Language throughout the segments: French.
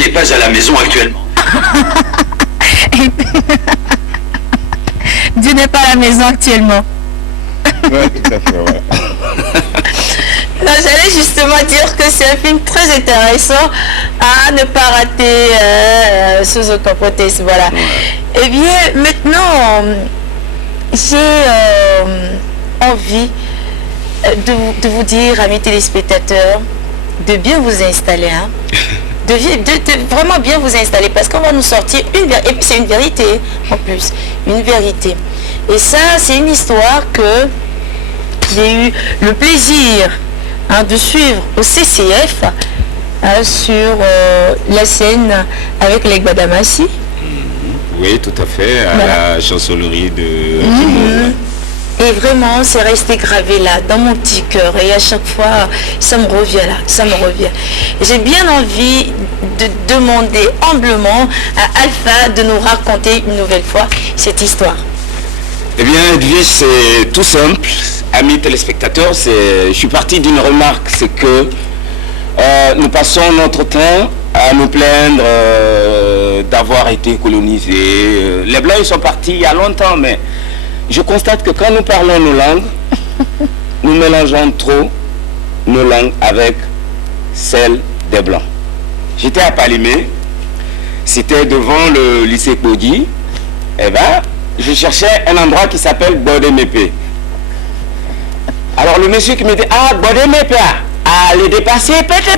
n'est pas à la maison actuellement. Dieu n'est pas à la maison actuellement. Ouais, tout à fait, ouais. Non, j'allais justement dire que c'est un film très intéressant à ne pas rater sous aucun prétexte. Voilà. Eh bien, maintenant, j'ai envie de vous dire, amis téléspectateurs, de bien vous installer. Hein. De vraiment bien vous installer, parce qu'on va nous sortir une vérité. Et puis c'est une vérité en plus. Une vérité. Et ça, c'est une histoire que j'ai eu le plaisir de suivre au CCF sur la scène avec les Gbadamassi. Oui, tout à fait, à la chancellerie de Et vraiment, c'est resté gravé là, dans mon petit cœur. Et à chaque fois, ça me revient là, ça me revient. J'ai bien envie de demander humblement à Alpha de nous raconter une nouvelle fois cette histoire. Eh bien, Edwige, c'est tout simple. Amis téléspectateurs, je suis parti d'une remarque, c'est que nous passons notre temps à nous plaindre d'avoir été colonisés. Les Blancs, ils sont partis il y a longtemps, mais je constate que quand nous parlons nos langues, nous mélangeons trop nos langues avec celles des Blancs. J'étais à Palimé, c'était devant le lycée Podi, et bien, je cherchais un endroit qui s'appelle Bodemépé. Alors le monsieur qui me dit, ah, Bodemépé, le dépasser, pété.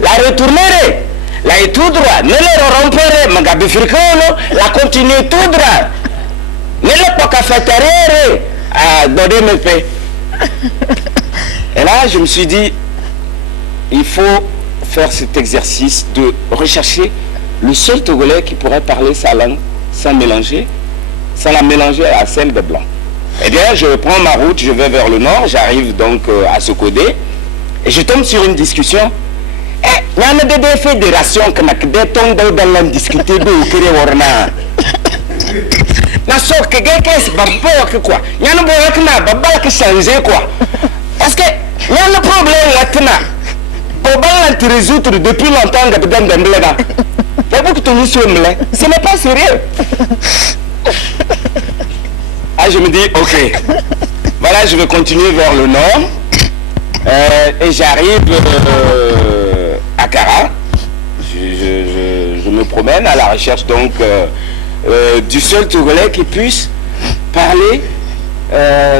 La retourner, la est tout droit, ne le rompre, magabifricolo, la continuer tout droit. Ne le pas qu'à faire terrer, à Bodemépé. Et là, je me suis dit, il faut faire cet exercice de rechercher le seul Togolais qui pourrait parler sa langue sans la mélanger à celle des Blancs. Eh bien, je prends ma route, je vais vers le nord, j'arrive donc à Sokodé, et je tombe sur une discussion. Il y a des fédérations qui ont dans la discuter de Kéréorna. Na so que c'est babbo quoi. Il y a un bon qui n'a pas changé quoi. Parce que il y a un problème là-dedans. Comment te résoudre depuis longtemps que dans des blagues. Il faut que tu nous sois mêlé. Ce n'est pas sérieux. Ah, je me dis, ok. Voilà, je vais continuer vers le nord. Et j'arrive à Kara. Je me promène à la recherche donc du seul Togolais qui puisse parler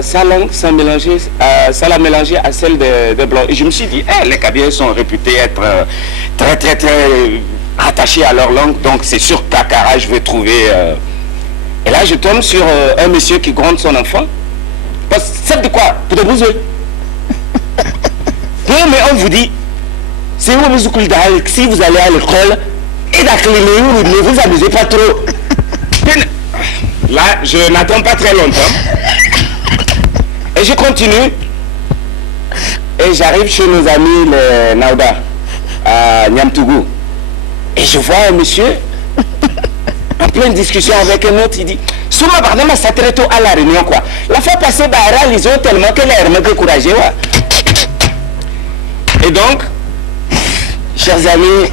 sa langue sans la mélanger à celle des Blancs. Et je me suis dit, les Kabyles sont réputés être très attachés à leur langue, donc c'est sûr qu'à Kara, je vais trouver... Et là, je tombe sur un monsieur qui gronde son enfant. Parce que c'est de quoi? Pour de vous. Mais on vous dit, si vous allez à l'école, et ne vous amusez pas trop. Là, je n'attends pas très longtemps. Et je continue. Et j'arrive chez nos amis les Naouda, à Niamtougou. Et je vois un monsieur en pleine discussion avec un autre. Il dit, Souma Barnama s'attraite à la réunion quoi. La fois passée, ils ont tellement que l'air me découragé. Et donc, chers amis,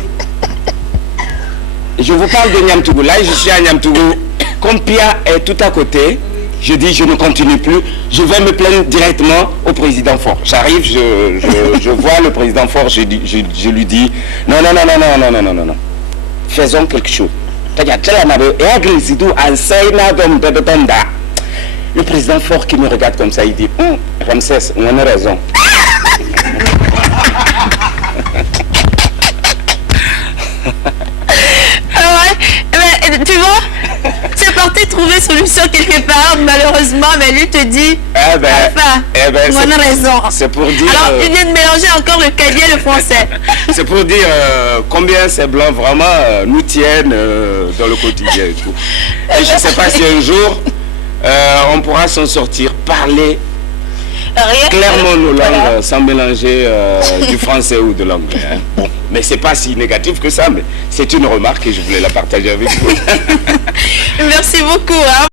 je vous parle de Niamtougou. Là, je suis à Niamtougou. Comme Pia est tout à côté, je dis je ne continue plus, je vais me plaindre directement au président Faure. J'arrive, je vois le président Faure, je lui dis non, faisons quelque chose. Le président Faure qui me regarde comme ça, il dit Ramsès, on a raison. Tu vois, c'est parti trouver solution quelque part, malheureusement, mais lui te dit, on a raison. C'est pour dire... Alors, tu viens de mélanger encore le kabyle et le français. C'est pour dire combien ces blancs vraiment nous tiennent dans le quotidien et tout. Et je ne sais pas si un jour, on pourra s'en sortir, parler clairement nos langues sans mélanger du français ou de l'anglais. Hein. Bon, mais c'est pas si négatif que ça, mais c'est une remarque et je voulais la partager avec vous. Merci beaucoup. Hein.